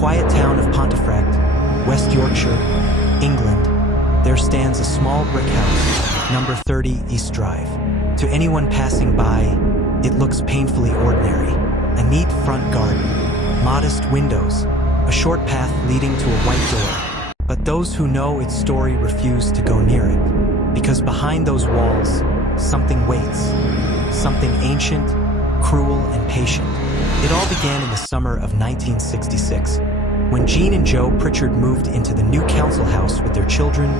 quiet town of Pontefract, West Yorkshire, England, there stands a small brick house, number 30 East Drive. To anyone passing by, it looks painfully ordinary. A neat front garden, modest windows, a short path leading to a white door. But those who know its story refuse to go near it, because behind those walls, something waits. Something ancient, cruel, and patient. It all began in the summer of 1966, when Jean and Joe Pritchard moved into the new council house with their children,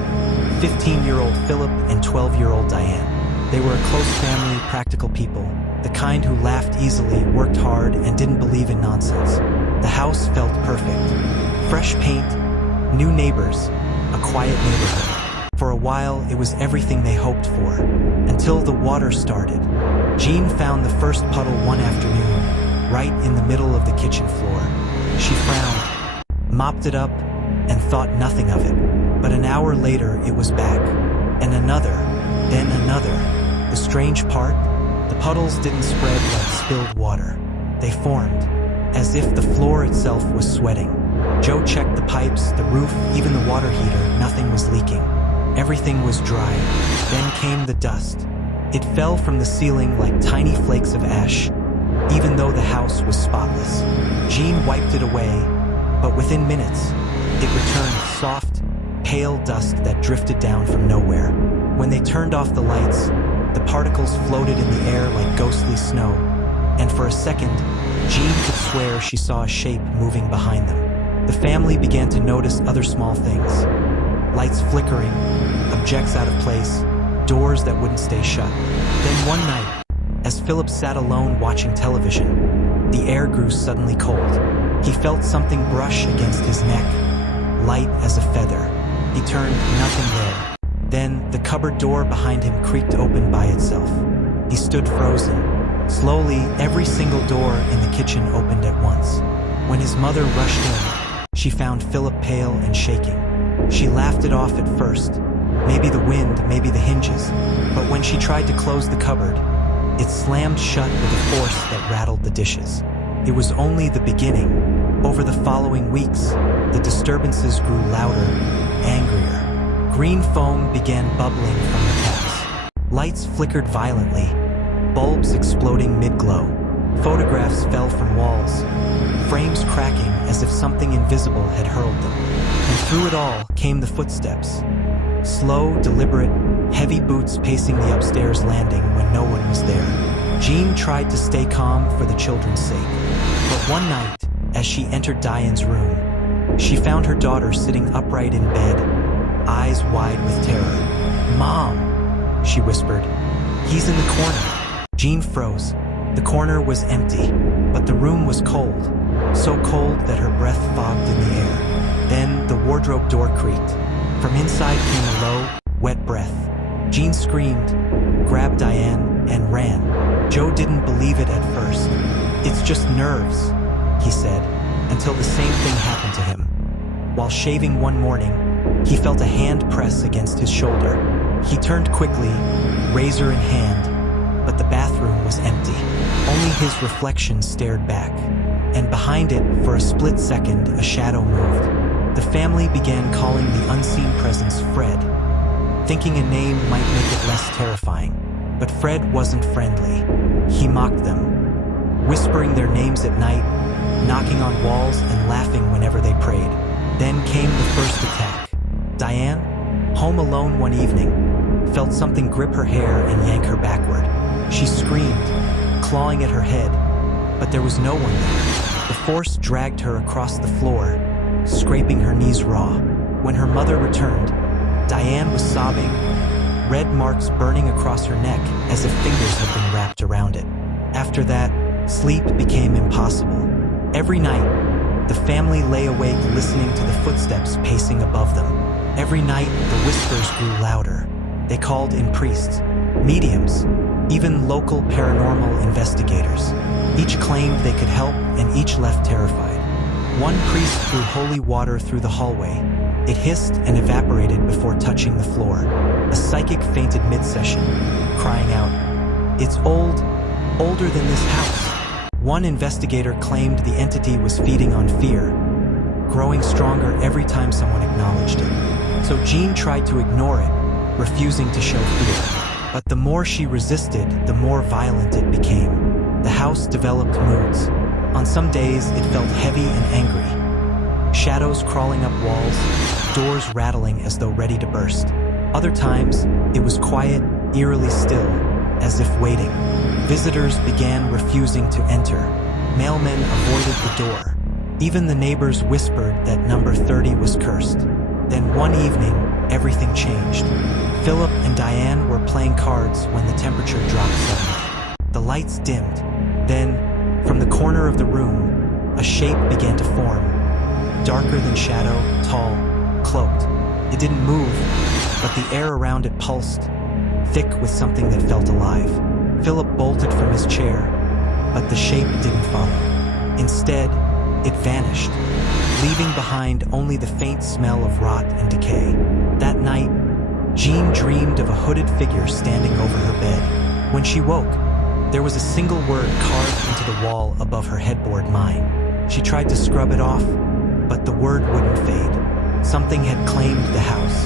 15-year-old Philip and 12-year-old Diane. They were a close family, practical people, the kind who laughed easily, worked hard, and didn't believe in nonsense. The house felt perfect. Fresh paint, new neighbors, a quiet neighborhood. For a while, it was everything they hoped for, until the water started. Jean found the first puddle one afternoon, right in the middle of the kitchen floor. She frowned, mopped it up, and thought nothing of it. But an hour later, it was back. And another, then another. The strange part? The puddles didn't spread like spilled water. They formed, as if the floor itself was sweating. Joe checked the pipes, the roof, even the water heater. Nothing was leaking. Everything was dry. Then came the dust. It fell from the ceiling like tiny flakes of ash, even though the house was spotless. Jean wiped it away, but within minutes, it returned, soft, pale dust that drifted down from nowhere. When they turned off the lights, the particles floated in the air like ghostly snow, and for a second, Jean could swear she saw a shape moving behind them. The family began to notice other small things. Lights flickering, objects out of place, doors that wouldn't stay shut. Then one night, as Philip sat alone watching television, the air grew suddenly cold. He felt something brush against his neck, light as a feather. He turned, nothing there. Then the cupboard door behind him creaked open by itself. He stood frozen. Slowly, every single door in the kitchen opened at once. When his mother rushed in, she found Philip pale and shaking. She laughed it off at first. Maybe the wind, maybe the hinges. But when she tried to close the cupboard, it slammed shut with a force that rattled the dishes. It was only the beginning. Over the following weeks, the disturbances grew louder, angrier. Green foam began bubbling from the taps. Lights flickered violently, bulbs exploding mid-glow. Photographs fell from walls, frames cracking as if something invisible had hurled them. And through it all came the footsteps. Slow, deliberate, heavy boots pacing the upstairs landing when no one was there. Jean tried to stay calm for the children's sake. But one night, as she entered Diane's room, she found her daughter sitting upright in bed, eyes wide with terror. "Mom," she whispered, "he's in the corner." Jean froze. The corner was empty, but the room was cold, so cold that her breath fogged in the air. Then the wardrobe door creaked. From inside came a low, wet breath. Jean screamed, grabbed Diane, and ran. Joe didn't believe it at first. "It's just nerves," he said, until the same thing happened to him. While shaving one morning, he felt a hand press against his shoulder. He turned quickly, razor in hand, but the bathroom was empty. Only his reflection stared back, and behind it, for a split second, a shadow moved. The family began calling the unseen presence Fred, thinking a name might make it less terrifying. But Fred wasn't friendly. He mocked them, whispering their names at night, knocking on walls and laughing whenever they prayed. Then came the first attack. Diane, home alone one evening, felt something grip her hair and yank her backward. She screamed, clawing at her head, but there was no one there. The force dragged her across the floor, scraping her knees raw. When her mother returned, Diane was sobbing, red marks burning across her neck as if fingers had been wrapped around it. After that, sleep became impossible. Every night, the family lay awake listening to the footsteps pacing above them. Every night, the whispers grew louder. They called in priests, mediums, even local paranormal investigators. Each claimed they could help, and each left terrified. One priest threw holy water through the hallway. It hissed and evaporated before touching the floor. A psychic fainted mid-session, crying out, "It's old, older than this house." One investigator claimed the entity was feeding on fear, growing stronger every time someone acknowledged it. So Jean tried to ignore it, refusing to show fear. But the more she resisted, the more violent it became. The house developed moods. On some days, it felt heavy and angry. Shadows crawling up walls, doors rattling as though ready to burst. Other times, it was quiet, eerily still, as if waiting. Visitors began refusing to enter. Mailmen avoided the door. Even the neighbors whispered that number 30 was cursed. Then one evening, everything changed. Philip and Diane were playing cards when the temperature dropped suddenly. The lights dimmed. Then, from the corner of the room, a shape began to form. Darker than shadow, tall, cloaked. It didn't move, but the air around it pulsed, thick with something that felt alive. Philip bolted from his chair, but the shape didn't follow. Instead, it vanished, leaving behind only the faint smell of rot and decay. That night, Jean dreamed of a hooded figure standing over her bed. When she woke, there was a single word carved into the wall above her headboard, mine. She tried to scrub it off, but the word wouldn't fade. Something had claimed the house,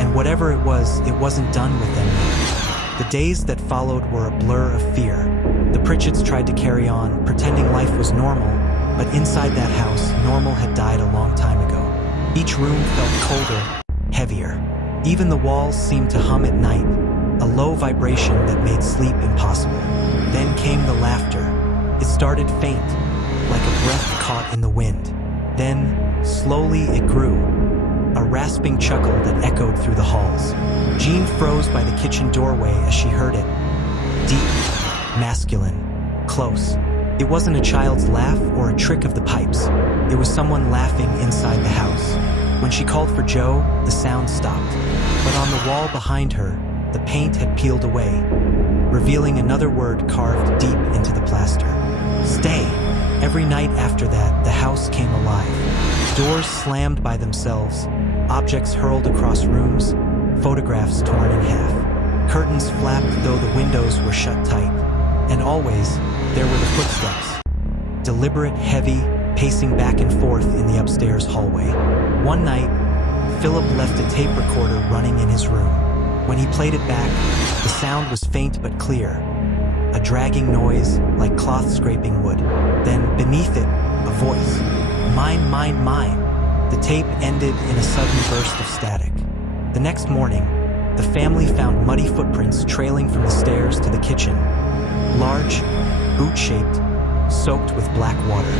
and whatever it wasn't done with them yet. The days that followed were a blur of fear. The Pritchetts tried to carry on, pretending life was normal, but inside that house, normal had died a long time ago. Each room felt colder, heavier. Even the walls seemed to hum at night, a low vibration that made sleep impossible. Then came the laughter. It started faint, like a breath caught in the wind. Then, slowly it grew, a rasping chuckle that echoed through the halls. Jean froze by the kitchen doorway as she heard it. Deep, masculine, close. It wasn't a child's laugh or a trick of the pipes. It was someone laughing inside the house. When she called for Joe, the sound stopped. But on the wall behind her, the paint had peeled away, revealing another word carved deep into the plaster. Stay! Every night after that, the house came alive. Doors slammed by themselves, objects hurled across rooms, photographs torn in half. Curtains flapped though the windows were shut tight. And always, there were the footsteps. Deliberate, heavy, pacing back and forth in the upstairs hallway. One night, Philip left a tape recorder running in his room. When he played it back, the sound was faint but clear. A dragging noise, like cloth scraping wood. Then, beneath it, a voice. Mine, mine, mine. The tape ended in a sudden burst of static. The next morning, the family found muddy footprints trailing from the stairs to the kitchen. Large, boot-shaped, soaked with black water.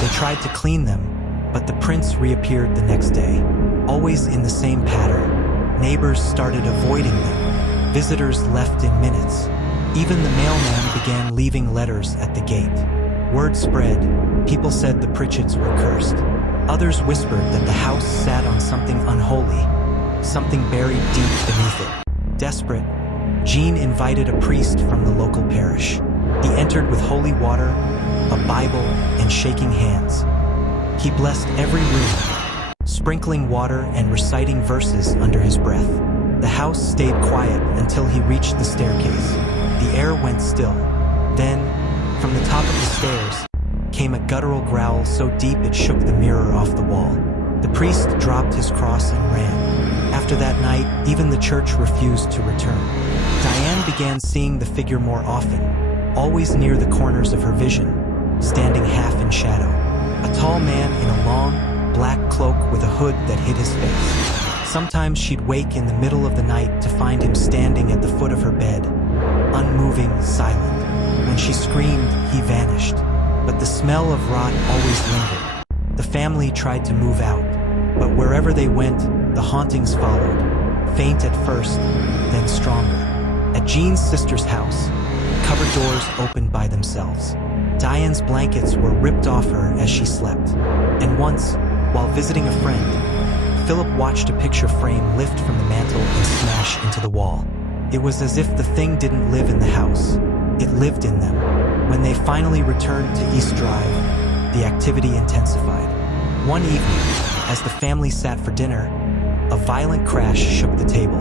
They tried to clean them, but the prints reappeared the next day, always in the same pattern. Neighbors started avoiding them. Visitors left in minutes. Even the mailman began leaving letters at the gate. Word spread. People said the Pritchetts were cursed. Others whispered that the house sat on something unholy, something buried deep beneath it. Desperate, Jean invited a priest from the local parish. He entered with holy water, a Bible, and shaking hands. He blessed every room, sprinkling water and reciting verses under his breath. The house stayed quiet until he reached the staircase. The air went still. Then, from the top of the stairs, came a guttural growl so deep it shook the mirror off the wall. The priest dropped his cross and ran. After that night, even the church refused to return. Diane began seeing the figure more often, always near the corners of her vision, standing half in shadow. A tall man in a long, black cloak with a hood that hid his face. Sometimes she'd wake in the middle of the night to find him standing at the foot of her bed, unmoving, silent. When she screamed, he vanished. But the smell of rot always lingered. The family tried to move out, but wherever they went, the hauntings followed, faint at first, then stronger. At Jean's sister's house, cupboard doors opened by themselves. Diane's blankets were ripped off her as she slept. And once, while visiting a friend, Philip watched a picture frame lift from the mantel and smash into the wall. It was as if the thing didn't live in the house. It lived in them. When they finally returned to East Drive, the activity intensified. One evening, as the family sat for dinner, a violent crash shook the table.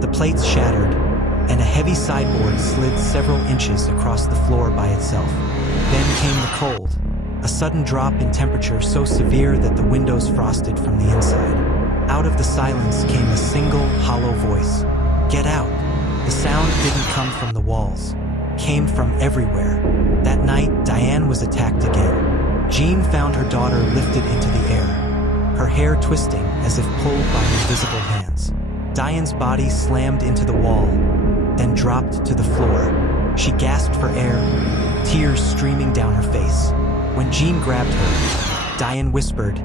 The plates shattered, and a heavy sideboard slid several inches across the floor by itself. Then came the cold, A sudden drop in temperature so severe that the windows frosted from the inside. Out of the silence came a single, hollow voice. "Get out!" The sound didn't come from the walls. Came from everywhere. That night, Diane was attacked again. Jean found her daughter lifted into the air, her hair twisting as if pulled by invisible hands. Diane's body slammed into the wall, then dropped to the floor. She gasped for air, tears streaming down her face. When Jean grabbed her, Diane whispered,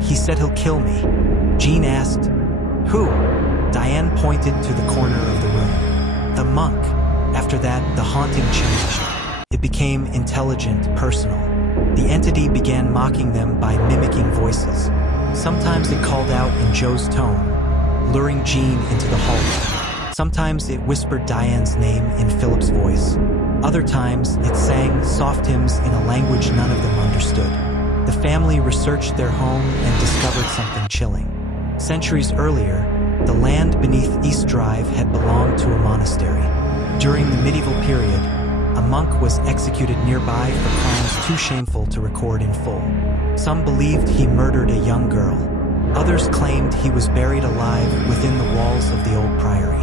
"He said he'll kill me." Jean asked, "Who?" Diane pointed to the corner of the room. "The monk." After that, the haunting changed. It became intelligent, personal. The entity began mocking them by mimicking voices. Sometimes it called out in Joe's tone, luring Jean into the hallway. Sometimes it whispered Diane's name in Philip's voice. Other times, it sang soft hymns in a language none of them understood. The family researched their home and discovered something chilling. Centuries earlier, the land beneath East Drive had belonged to a monastery. During the medieval period, a monk was executed nearby for crimes too shameful to record in full. Some believed he murdered a young girl. Others claimed he was buried alive within the walls of the old priory.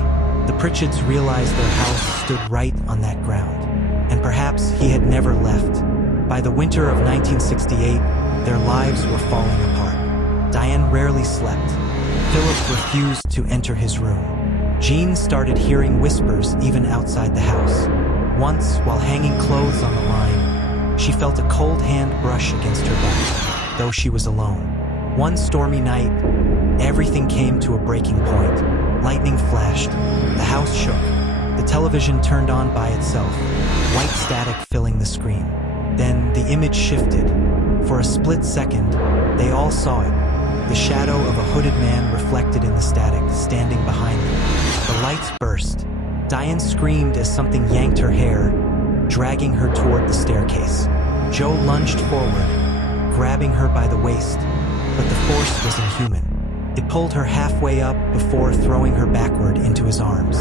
The Pritchards realized their house stood right on that ground, and perhaps he had never left. By the winter of 1968, their lives were falling apart. Diane rarely slept. Philip refused to enter his room. Jean started hearing whispers even outside the house. Once, while hanging clothes on the line, she felt a cold hand brush against her back, though she was alone. One stormy night, everything came to a breaking point. Lightning flashed. The house shook. The television turned on by itself, white static filling the screen. Then the image shifted. For a split second, they all saw it. The shadow of a hooded man reflected in the static, standing behind them. The lights burst. Diane screamed as something yanked her hair, dragging her toward the staircase. Joe lunged forward, grabbing her by the waist, but the force was inhuman. It pulled her halfway up before throwing her backward into his arms.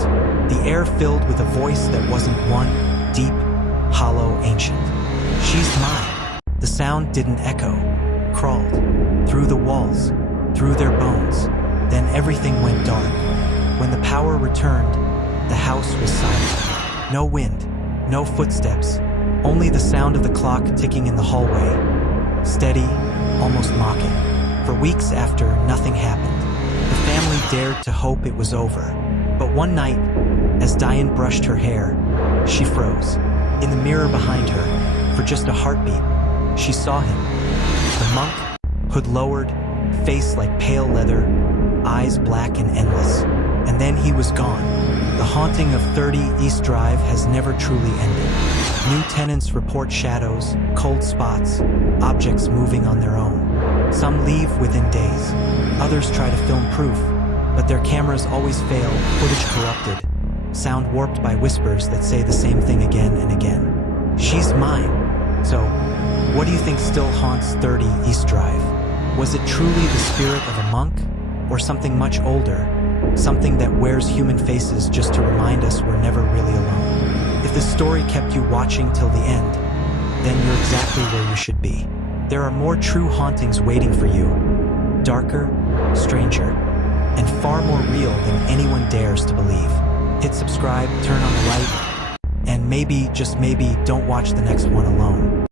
The air filled with a voice that wasn't one, deep, hollow, ancient. "She's mine." The sound didn't echo, crawled through the walls, through their bones. Then everything went dark. When the power returned, the house was silent. No wind, no footsteps, only the sound of the clock ticking in the hallway. Steady, almost mocking. For weeks after, nothing happened. The family dared to hope it was over. But one night, as Diane brushed her hair, she froze. In the mirror behind her, for just a heartbeat, she saw him. The monk, hood lowered, face like pale leather, eyes black and endless. And then he was gone. The haunting of 30 East Drive has never truly ended. New tenants report shadows, cold spots, objects moving on their own. Some leave within days. Others try to film proof, but their cameras always fail, footage corrupted, sound warped by whispers that say the same thing again and again. "She's mine." So, what do you think still haunts 30 East Drive? Was it truly the spirit of a monk? Or something much older? Something that wears human faces just to remind us we're never really alone? If this story kept you watching till the end, then you're exactly where you should be. There are more true hauntings waiting for you. Darker, stranger, and far more real than anyone dares to believe. Hit subscribe, turn on the light, and maybe, just maybe, don't watch the next one alone.